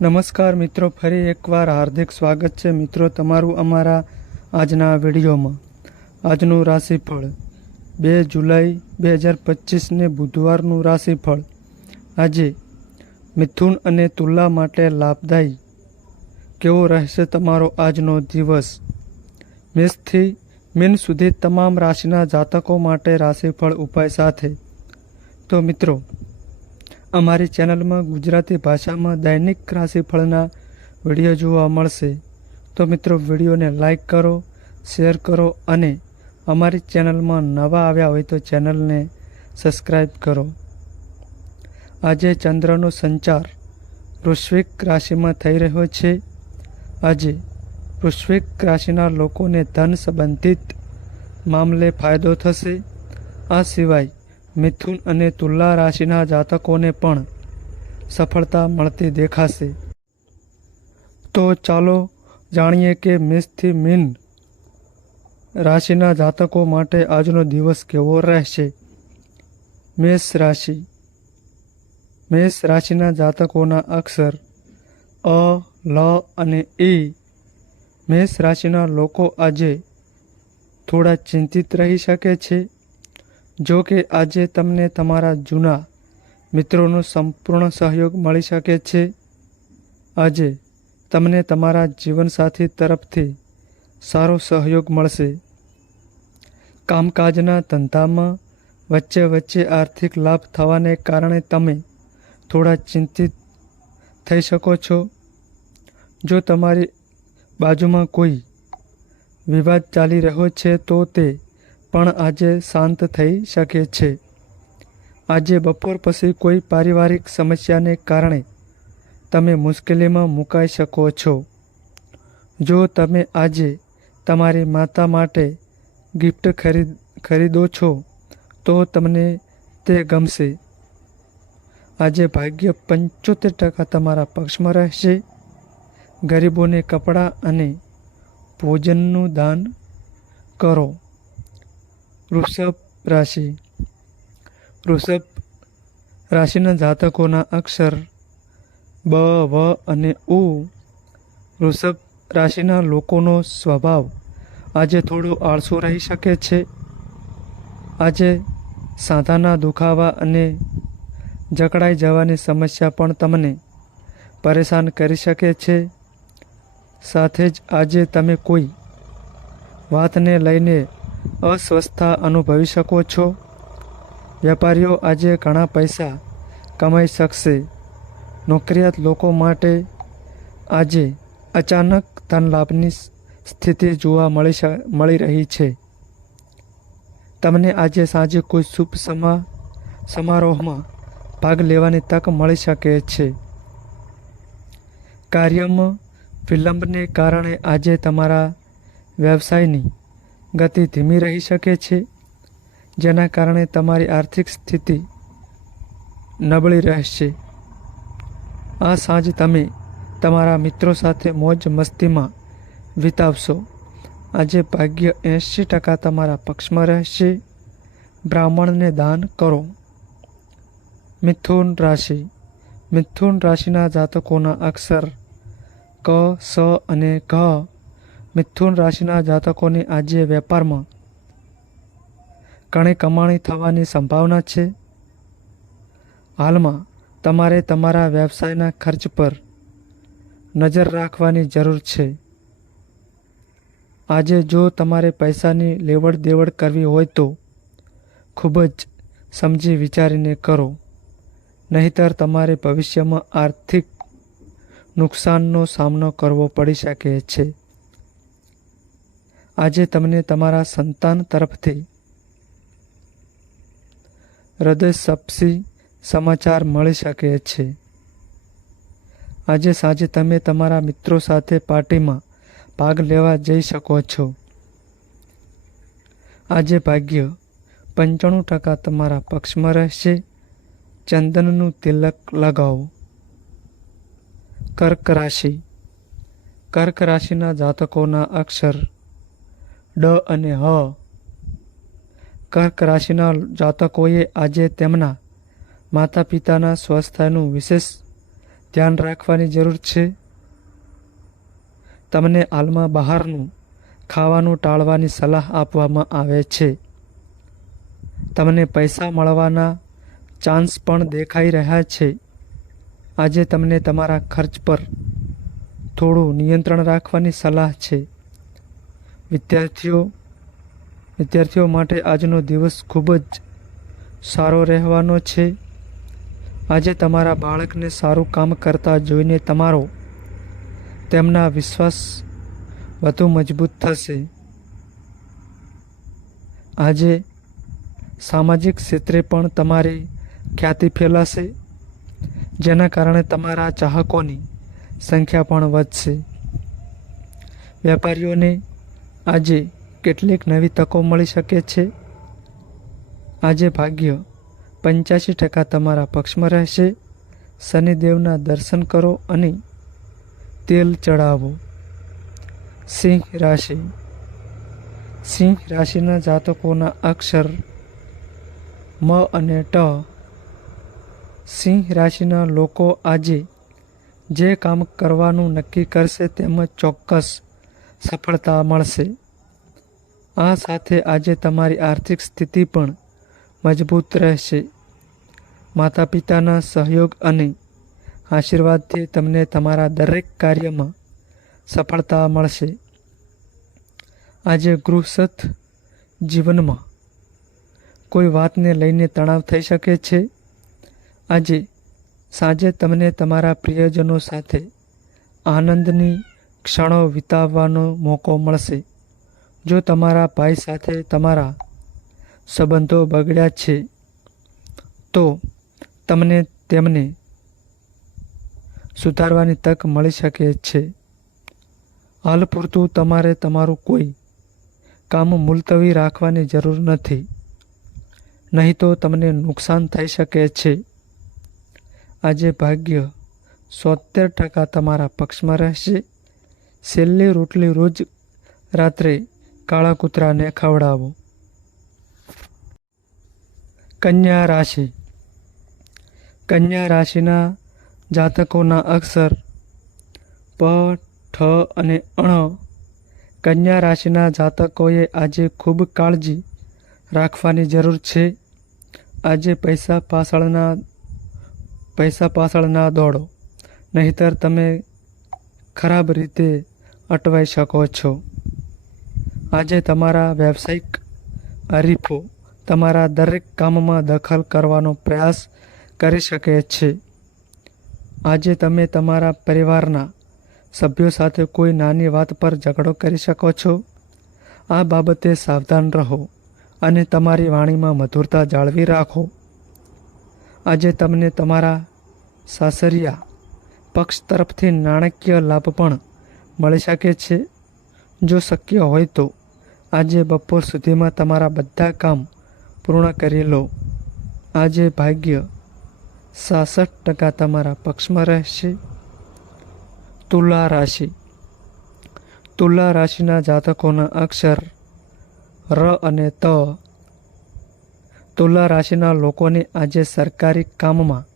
નમસ્કાર મિત્રો, ફરી એકવાર હાર્દિક સ્વાગત છે મિત્રો તમારું અમારા આજના વિડીયોમાં. આજનું રાશિફળ બે જુલાઈ બે હજાર પચીસને બુધવારનું રાશિફળ. આજે મિથુન અને તુલા માટે લાભદાયી. કેવો રહેશે તમારો આજનો દિવસ? મેષથી મીન સુધી તમામ રાશિના જાતકો માટે રાશિફળ ઉપાય સાથે. તો મિત્રો અમારી ચેનલમાં ગુજરાતી ભાષામાં દૈનિક રાશિફળના વીડિયો જોવા મળશે. તો મિત્રો, વિડીયોને લાઇક કરો, શેર કરો અને અમારી ચેનલમાં નવા આવ્યા હોય તો ચેનલને સબસ્ક્રાઈબ કરો. આજે ચંદ્રનો સંચાર વૃશ્વિક રાશિમાં થઈ રહ્યો છે. આજે વૃશ્વિક રાશિના લોકોને ધન સંબંધિત મામલે ફાયદો થશે. આ સિવાય મિથુન અને તુલા રાશિના જાતકોને પણ સફળતા મળતી દેખાશે. તો ચાલો જાણીએ કે મેષથી મીન રાશિના જાતકો માટે આજનો દિવસ કેવો રહેશે? મેષ રાશિ. મેષ રાશિના જાતકોના અક્ષર અ, લ અને ઈ મેષ રાશિના લોકો આજે થોડા ચિંતિત રહી શકે છે. જો કે આજે તમને તમારા જૂના મિત્રોનો સંપૂર્ણ સહયોગ મળી શકે છે. આજે તમને તમારા જીવનસાથી તરફથી સારો સહયોગ મળશે. કામકાજના ધંધામાં વચ્ચે વચ્ચે આર્થિક લાભ થવાને કારણે તમે થોડા ચિંતિત થઈ શકો છો. જો તમારી બાજુમાં કોઈ વિવાદ ચાલી રહ્યો છે તો તે પણ આજે શાંત થઈ શકે છે. આજે બપોર પછી કોઈ પારિવારિક સમસ્યાને કારણે તમે મુશ્કેલીમાં મુકાઈ શકો છો. જો તમે આજે તમારી માતા માટે ગિફ્ટ ખરીદ, ખરીદો છો, તો તમને તે ગમશે. આજે ભાગ્ય પંચોતેર ટકા તમારા પક્ષમાં રહેશે. ગરીબોને કપડાં અને ભોજનનું દાન કરો. વૃષભ રાશિ. વૃષભ રાશિના જાતકોના અક્ષર બ, વ અને ઉ. વૃષભ રાશિના લોકોનો સ્વભાવ આજે થોડો આળસુ રહી શકે છે. આજે સાંધાના દુખાવા અને જકડાઈ જવાની સમસ્યા પણ તમને પરેશાન કરી શકે છે. સાથે જ આજે તમે કોઈ વાતને લઈને અસ્વસ્થતા અનુભવી શકો છો. વેપારીઓ આજે ઘણા પૈસા કમાઈ શકશે. નોકરિયાત લોકો માટે આજે અચાનક ધન લાભની સ્થિતિ જોવા મળી મળી રહી છે. તમને આજે સાંજે કોઈ શુભ સમા, સમારોહમાં ભાગ લેવાની તક મળી શકે છે. કાર્યમાં વિલંબને કારણે આજે તમારા વ્યવસાયની ગતિ ધીમી રહી શકે છે, જેના કારણે તમારી આર્થિક સ્થિતિ નબળી રહેશે. આ સાંજ તમે તમારા મિત્રો સાથે મોજ મસ્તીમાં વિતાવશો. આજે ભાગ્ય એંશી ટકા તમારા પક્ષમાં રહેશે. બ્રાહ્મણને દાન કરો. મિથુન રાશિ. મિથુન રાશિના જાતકોના અક્ષર ક, સ અને ઘ મિથુન રાશિના જાતકોની આજે વેપારમાં ઘણી કમાણી થવાની સંભાવના છે. હાલમાં તમારે તમારા વ્યવસાયના ખર્ચ પર નજર રાખવાની જરૂર છે. આજે જો તમારે પૈસાની લેવડ દેવડ કરવી હોય તો ખૂબ જ સમજી વિચારીને કરો. નહીંતર તમારે ભવિષ્યમાં આર્થિક નુકસાનનો સામનો કરવો પડી શકે છે. આજે તમને તમારા સંતાન તરફથી હૃદયસ્પર્શી સમાચાર મળી શકે છે. આજે સાંજે તમે તમારા મિત્રો સાથે પાર્ટીમાં ભાગ લેવા જઈ શકો છો. આજે ભાગ્ય પંચાણું ટકા તમારા પક્ષમાં રહેશે. ચંદનનું તિલક લગાવો. કર્ક રાશિ. કર્ક રાશિના જાતકોના અક્ષર ડ અને હ. કર્ક રાશિના જાતકોએ આજે તેમના માતા પિતાના સ્વાસ્થ્યનું વિશેષ ધ્યાન રાખવાની જરૂર છે. તમને હાલમાં બહારનું ખાવાનું ટાળવાની સલાહ આપવામાં આવે છે. તમને પૈસા મળવાના ચાન્સ પણ દેખાઈ રહ્યા છે. આજે તમને તમારા ખર્ચ પર થોડું નિયંત્રણ રાખવાની સલાહ છે. વિદ્યાર્થીઓ વિદ્યાર્થીઓ માટે આજનો દિવસ ખૂબ જ સારો રહેવાનો છે. આજે તમારા બાળકને સારું કામ કરતા જોઈને તમારો તેમના વિશ્વાસ વધુ મજબૂત થશે. આજે સામાજિક ક્ષેત્રે પણ તમારી ખ્યાતિ ફેલાશે, જેના કારણે તમારા ચાહકોની સંખ્યા પણ વધશે. વેપારીઓને આજે કેટલીક નવી તકો મળી શકે છે? આજે ભાગ્ય પંચ્યાસી ટકા તમારા પક્ષમાં રહેશે. શનિદેવના દર્શન કરો અને તેલ ચડાવો. સિંહ રાશિ. સિંહ રાશિના જાતકોના અક્ષર મ અને ટ. સિંહ રાશિના લોકો આજે જે કામ કરવાનું નક્કી કરશે તેમાં ચોક્કસ સફળતા મળશે. આ સાથે આજે તમારી આર્થિક સ્થિતિ પણ મજબૂત રહેશે. માતા પિતાના સહયોગ અને આશીર્વાદથી તમને તમારા દરેક કાર્યમાં સફળતા મળશે. આજે ગૃહસ્થ જીવનમાં કોઈ વાતને લઈને તણાવ થઈ શકે છે. આજે સાંજે તમને તમારા પ્રિયજનો સાથે આનંદની ક્ષણો વિતાવવાનો મોકો મળશે. જો તમારા ભાઈ સાથે તમારા સંબંધો બગડ્યા છે, તો તમને તેમને સુધારવાની તક મળી શકે છે. હાલ પૂરતું તમારે તમારું કોઈ કામ મુલતવી રાખવાની જરૂર નથી. નહીં તો તમને નુકસાન થઈ શકે છે. આજે ભાગ્ય સોતેર ટકા તમારા પક્ષમાં રહેશે. છેલ્લી રોટલી રોજ રાત્રે કાળા કૂતરાને ખવડાવો. કન્યા રાશિ. કન્યા રાશિના જાતકોના અક્ષર પ, ઠ અને અણ. કન્યા રાશિના જાતકોએ આજે ખૂબ કાળજી રાખવાની જરૂર છે. આજે પૈસા પાછળના, પૈસા પાછળ ના દોડો. નહીતર તમે ખરાબ રીતે અટવાઈ શકો છો. આજે તમારા વ્યવસાયિક હરીફો તમારા દરેક કામમાં દખલ કરવાનો પ્રયાસ કરી શકે છે. આજે તમે તમારા પરિવારના સભ્યો સાથે કોઈ નાની વાત પર ઝઘડો કરી શકો છો. આ બાબતે સાવધાન રહો અને તમારી વાણીમાં મધુરતા જાળવી રાખો. આજે તમને તમારા સાસરિયા પક્ષ તરફથી નાણાકીય લાભ પણ મળી શકે છે. જો શક્ય હોય તો આજે બપોર સુધીમાં તમારા બધા કામ પૂર્ણ કરી લો. આજે ભાગ્ય સાસઠ ટકા તમારા પક્ષમાં રહેશે. તુલા રાશિ. તુલા રાશિના જાતકોના અક્ષર ર અને ત. તુલા રાશિના લોકોને આજે સરકારી કામમાં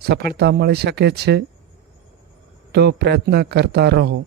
સફળતા મળી શકે છે. તો પ્રયત્ન કરતા રહો.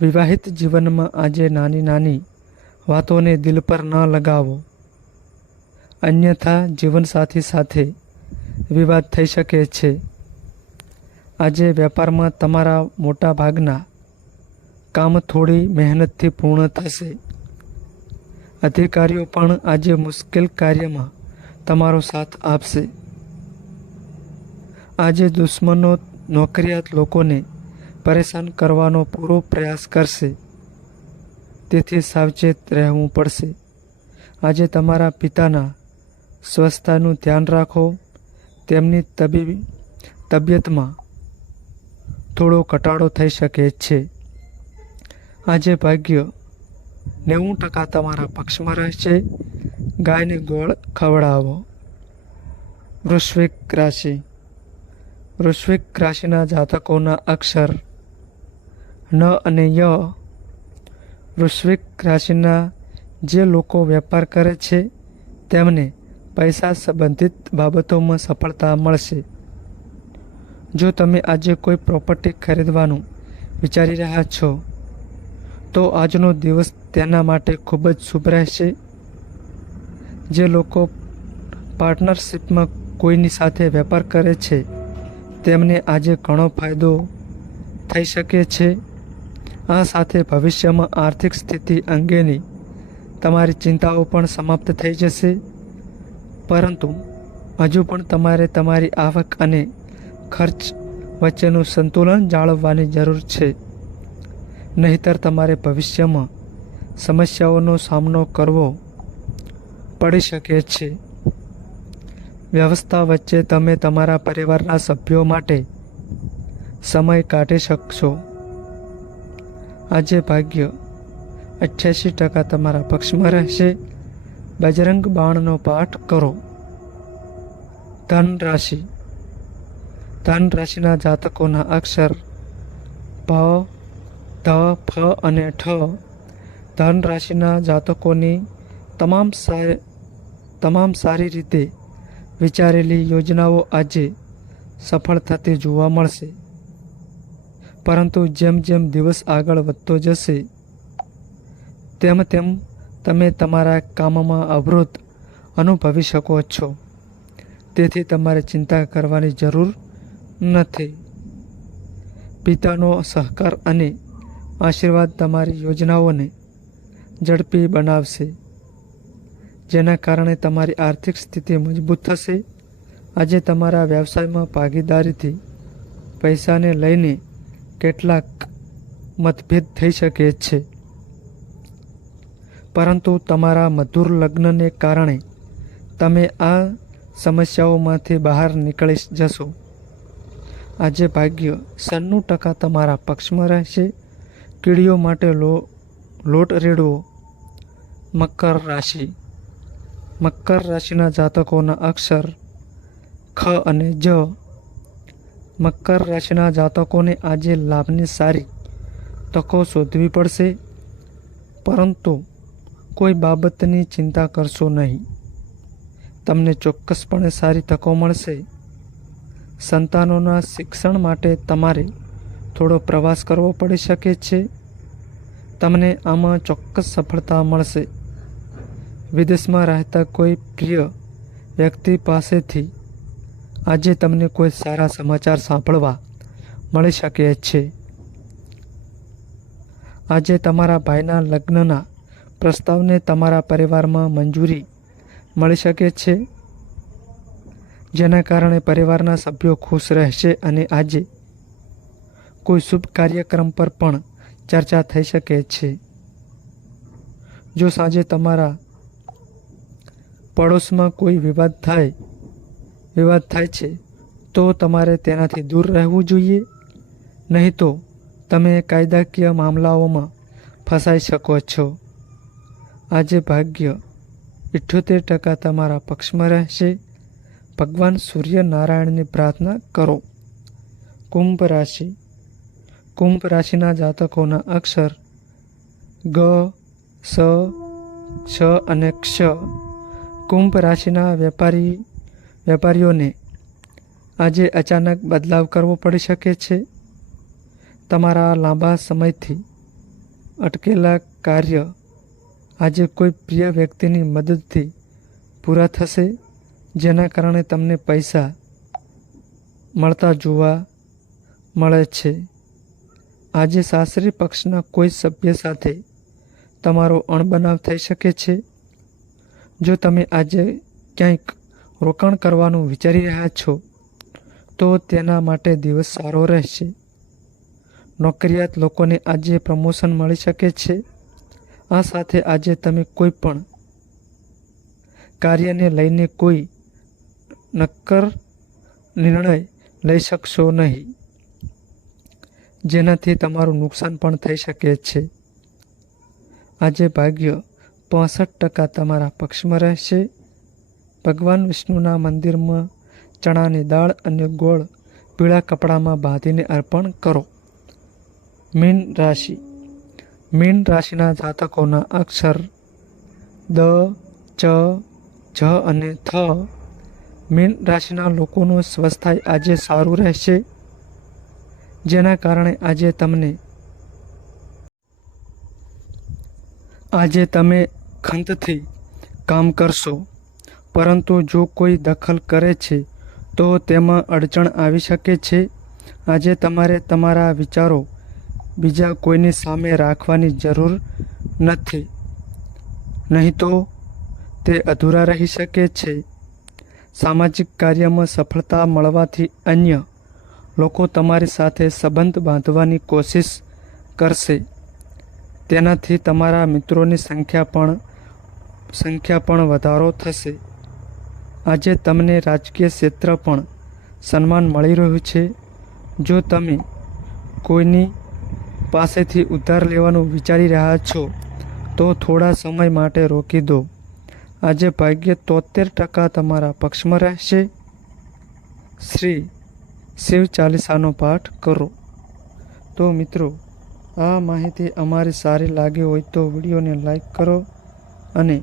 વિવાહિત જીવનમાં આજે નાની નાની વાતોને દિલ પર ન લગાવો. અન્યથા જીવનસાથી સાથે વિવાદ થઈ શકે છે. આજે વેપારમાં તમારા મોટા ભાગના કામ થોડી મહેનતથી પૂર્ણ થશે. અધિકારીઓ પણ આજે મુશ્કેલ કાર્યમાં તમારો સાથ આપશે. આજે દુશ્મનો નોકરિયાત લોકોને પરેશાન કરવાનો પૂરો પ્રયાસ કરશે. તેથી સાવચેત રહેવું પડશે. આજે તમારા પિતાના સ્વસ્થતાનું ધ્યાન રાખો. તેમની તબીબી તબિયતમાં થોડો ઘટાડો થઈ શકે છે. આજે ભાગ્ય નેવું ટકા તમારા પક્ષમાં રહેશે. ગાયને ગોળ ખવડાવો. વૃશ્વિક રાશિ. વૃશ્વિક રાશિના જાતકોના અક્ષર ન અને ય. વૃશ્વિક રાશિના જે લોકો વેપાર કરે છે, તેમને પૈસા સંબંધિત બાબતોમાં સફળતા મળશે. જો તમે આજે કોઈ પ્રોપર્ટી ખરીદવાનું વિચારી રહ્યા છો, તો આજનો દિવસ તેના માટે ખૂબ જ શુભ રહેશે. જે લોકો પાર્ટનરશિપમાં કોઈની સાથે વેપાર કરે છે તેમને આજે ઘણો ફાયદો થઈ શકે છે. આ સાથે ભવિષ્યમાં આર્થિક સ્થિતિ અંગેની તમારી ચિંતાઓ પણ સમાપ્ત થઈ જશે. પરંતુ હજુ પણ તમારે તમારી આવક અને ખર્ચ વચ્ચેનું સંતુલન જાળવવાની જરૂર છે. નહીતર તમારે ભવિષ્યમાં સમસ્યાઓનો સામનો કરવો પડી શકે છે. વ્યવસ્થા વચ્ચે તમે તમારા પરિવારના સભ્યો માટે સમય કાઢી શકશો. આજે ભાગ્ય અઠ્યાસી ટકા તમારા પક્ષમાં રહેશે. બજરંગ બાણનો પાઠ કરો. ધન રાશિ ધન રાશિના જાતકોના અક્ષર પ, ધ, ફ અને ઠ. ધન રાશિના જાતકોની તમામ તમામ સારી રીતે વિચારેલી યોજનાઓ આજે સફળ થતી જોવા મળશે. પરંતુ જેમ જેમ દિવસ આગળ વધતો જશે, તેમ તેમ તમે તમારા કામમાં અવરોધ અનુભવી શકો છો. તેથી તમારે ચિંતા કરવાની જરૂર નથી. પિતાનો સહકાર અને આશીર્વાદ તમારી યોજનાઓને ઝડપી બનાવશે. જેના કારણે તમારી આર્થિક સ્થિતિ મજબૂત થશે. આજે તમારા વ્યવસાયમાં ભાગીદારીથી પૈસાને લઈને કેટલાક મતભેદ થઈ શકે છે. પરંતુ તમારા મધુર લગ્નને કારણે તમે આ સમસ્યાઓમાંથી બહાર નીકળી જશો. આજે ભાગ્ય સન્નું ટકા તમારા પક્ષમાં રહેશે. કીડીઓ માટે લો, લોટ રેડવો મકર રાશિ. મકર રાશિના જાતકોના અક્ષર ખ અને જ. મકર રાશિના જાતકોને આજે લાભની સારી તકો શોધવી પડશે, પરંતુ કોઈ બાબતની ચિંતા કરશો નહીં. તમને ચોક્કસપણે સારી તકો મળશે. સંતાનોના શિક્ષણ માટે તમારે થોડો પ્રવાસ કરવો પડી શકે છે. તમને આમાં ચોક્કસ સફળતા મળશે. વિદેશમાં રહેતા કોઈ પ્રિય વ્યક્તિ પાસેથી આજે તમને કોઈ સારા સમાચાર સાંભળવા મળી શકે છે. આજે તમારા ભાઈના લગ્નના પ્રસ્તાવને તમારા પરિવારમાં મંજૂરી મળી શકે છે, જેના કારણે પરિવારના સભ્યો ખુશ રહેશે અને આજે કોઈ શુભ કાર્યક્રમ પર પણ ચર્ચા થઈ શકે છે. જો સાંજે તમારા પડોશમાં કોઈ વિવાદ થાય વિવાદ થાય છે, તો તમારે તેનાથી દૂર રહેવું જોઈએ. નહીં તો તમે કાયદાકીય મામલાઓમાં ફસાઈ શકો છો. આજે ભાગ્ય ઇઠ્યોતેર ટકા તમારા પક્ષમાં રહેશે. ભગવાન સૂર્યનારાયણની પ્રાર્થના કરો. કુંભ રાશિ. કુંભ રાશિના જાતકોના અક્ષર ગ, સ ક્ષ અને ક્ષ. કુંભ રાશિના વેપારી, વેપારીઓને આજે અચાનક બદલાવ કરવો પડી શકે છે. તમારા લાંબા સમયથી અટકેલા કાર્ય આજે કોઈ પ્રિય વ્યક્તિની મદદથી પૂરા થશે, જેના કારણે તમને પૈસા મળતા જોવા મળે છે. આજે સાસરી પક્ષના કોઈ સભ્ય સાથે તમારો અણબનાવ થઈ શકે છે. જો તમે આજે ક્યાંક રોકાણ કરવાનું વિચારી રહ્યા છો, તો તેના માટે દિવસ સારો રહેશે. નોકરિયાત લોકોને આજે પ્રમોશન મળી શકે છે. આ સાથે આજે તમે કોઈ પણ કાર્યને લઈને કોઈ નક્કર નિર્ણય લઈ શકશો નહીં. જેનાથી તમારું નુકસાન પણ થઈ શકે છે. આજે ભાગ્ય પોસઠ ટકા તમારા પક્ષમાં રહેશે. ભગવાન વિષ્ણુના મંદિરમાં ચણાની દાળ અને ગોળ પીળા કપડામાં બાંધીને અર્પણ કરો. મીન રાશિ. મીન રાશિના જાતકોના અક્ષર દ, ચ, જ અને થ. મીન રાશિના લોકોનું સ્વસ્થાય આજે સારું રહેશે. જેના કારણે આજે તમને આજે તમે ખંતથી કામ કરશો. પરંતુ જો કોઈ દખલ કરે છે, તો તેમાં અડચણ આવી શકે છે. આજે તમારે તમારા વિચારો બીજા કોઈની સામે રાખવાની જરૂર નથી. નહીં તો તે અધૂરા રહી શકે છે. સામાજિક કાર્યમાં સફળતા મળવાથી અન્ય લોકો તમારી સાથે સંબંધ બાંધવાની કોશિશ કરશે. તેનાથી તમારા મિત્રોની સંખ્યા પણ સંખ્યા પણ વધારો થશે. આજે તમને રાજકીય ક્ષેત્ર પણ સન્માન મળી રહ્યું છે. જો તમે કોઈની પાસેથી ઉધાર લેવાનું વિચારી રહ્યા છો, તો થોડા સમય માટે રોકી દો. આજે ભાગ્ય તોતેર ટકા તમારા પક્ષમાં રહેશે. શ્રી શિવ ચાલીસાનો પાઠ કરો. તો મિત્રો, આ માહિતી અમારી સારી લાગી હોય તો વિડીયોને લાઈક કરો અને